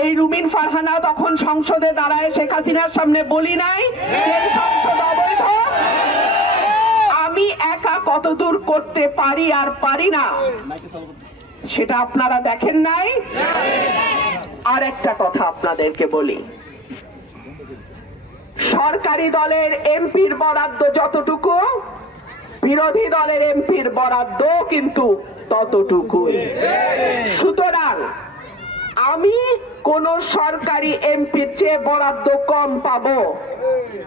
এই রুমিন ফারহানা তখন সংসদে দাঁড়ায় শেখ হাসিনার সামনে বলি নাই যে সংসদ অবৈধ? আমি একা কতদূর করতে পারি আর পারি না সেটা আপনারা দেখেন নাই। আর একটা কথা আপনাদেরকে বলি, সরকারি দলের এমপির বরাদ্দ যতটুকু, বিরোধী দলের এমপির বরাদ্দ কিন্তু ততটুকুই। সুতরাং আমি কোন সরকারি এমপির চেয়ে বরাদ্দ কম পাবো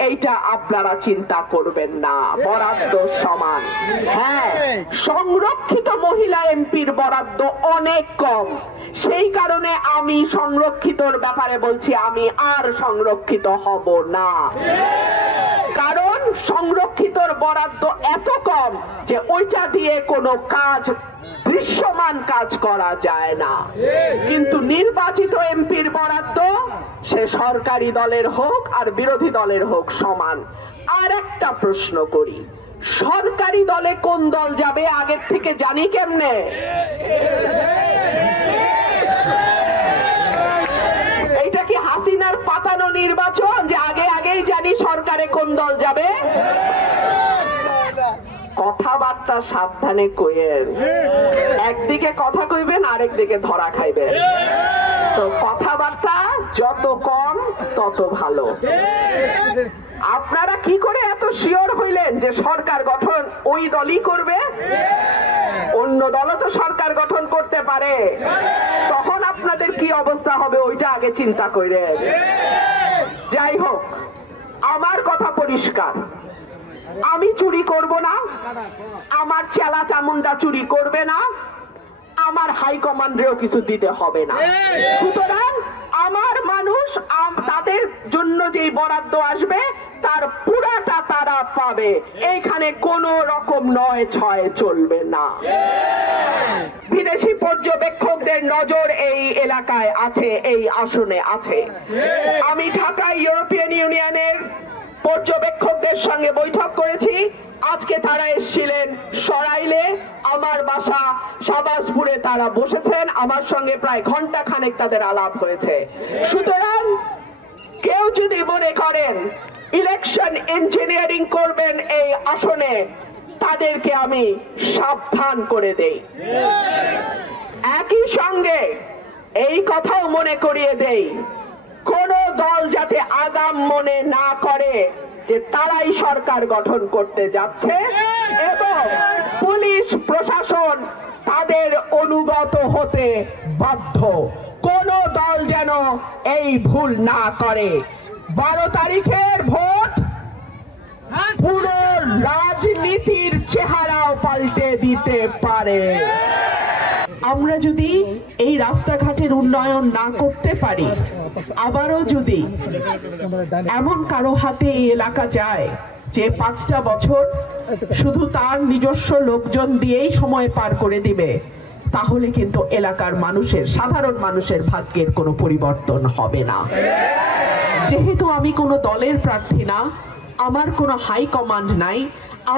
এইটা আপনারা চিন্তা করবেন না, বরাদ্দ সমান। হ্যাঁ, সংরক্ষিত মহিলা এমপির বরাদ্দ অনেক কম, সেই কারণে আমি সংরক্ষিতর ব্যাপারে বলছি আমি আর সংরক্ষিত হব না। কারণ সংরক্ষিতর বরাদ্দ এত কম যে ওইটা দিয়ে কোনো কাজ, দৃশ্যমান কাজ করা যায় না। কিন্তু নির্বাচিত এমপির বরাদ্দ সে সরকারি দলের হোক আর বিরোধী দলের হোক সমান। আর একটা প্রশ্ন করি, সরকারি দলে কোন দল যাবে আগের থেকে জানি কেমনে? এইটা কি হাসিনার পাতানো নির্বাচন যে আগে আগেই জানি সরকারে কোন দল যাবে? কথাবার্তা সাবধানে কইেন, একদিকে কথা কইবেন আরেক দিকে ধরা খাইবেন। তো কথাবার্তা যত কম তত ভালো। আপনারা কি করে এত শিওর হইলেন যে সরকার গঠন ওই দলই করবে? অন্য দলও তো সরকার গঠন করতে পারে, তখন আপনাদের কি অবস্থা হবে ওইটা আগে চিন্তা কইরেন। যাই হোক, আমার কথা পরিষ্কার, আমি চুরি করব না, আমার চেলা চামুন্ডা চুরি করবে না, আমার হাইকমান্ডেও কিছু দিতে হবে না। সুতরাং আমার মানুষ তাদের জন্য যেই বরাদ্দ আসবে তার পুরাটা তারা পাবে, এইখানে কোন রকম নয় ছয় চলবে না। বিদেশি পর্যবেক্ষকদের নজর এই এলাকায় আছে, এই আসনে আছে। আমি ঢাকায় ইউরোপিয়ান ইউনিয়নের পর্যবেক্ষকদের সঙ্গে বৈঠক করেছি। আজকে তারা এসেছিলেন সরাইলে, আমার বাসা শাহবাজপুরে তারা বসেছেন, আমার সঙ্গে প্রায় ঘন্টা খানেক তাদের আলাপ হয়েছে। সুতরাং কেউ যদি মনে করেন ইলেকশন ইঞ্জিনিয়ারিং করবেন এই আসনে, তাদেরকে আমি সাবধান করে দেই। একই সঙ্গে এই কথাও মনে করিয়ে দেই, কোন দল যাতে আগাম মনে না করে যে তারাই সরকার গঠন করতে যাচ্ছে এবং পুলিশ প্রশাসন তাদের অনুগত হতে বাধ্য। কোন দল যেন এই ভুল না করে। 12 তারিখের ভোট পুরো রাজনীতির চেহারাও পাল্টে দিতে পারে। আমরা যদি এই রাস্তাঘাটের উন্নয়ন না করতে পারি, আবারও যদি এমন কারো হাতে এই এলাকা যায় যে 5টা বছর শুধু তার নিজস্ব লোকজন দিয়েই সময় পার করে দিবে, তাহলে কিন্তু এলাকার মানুষের, সাধারণ মানুষের ভাগ্যের কোনো পরিবর্তন হবে না। যেহেতু আমি কোনো দলের প্রার্থী না, আমার কোনো হাই কমান্ড নাই,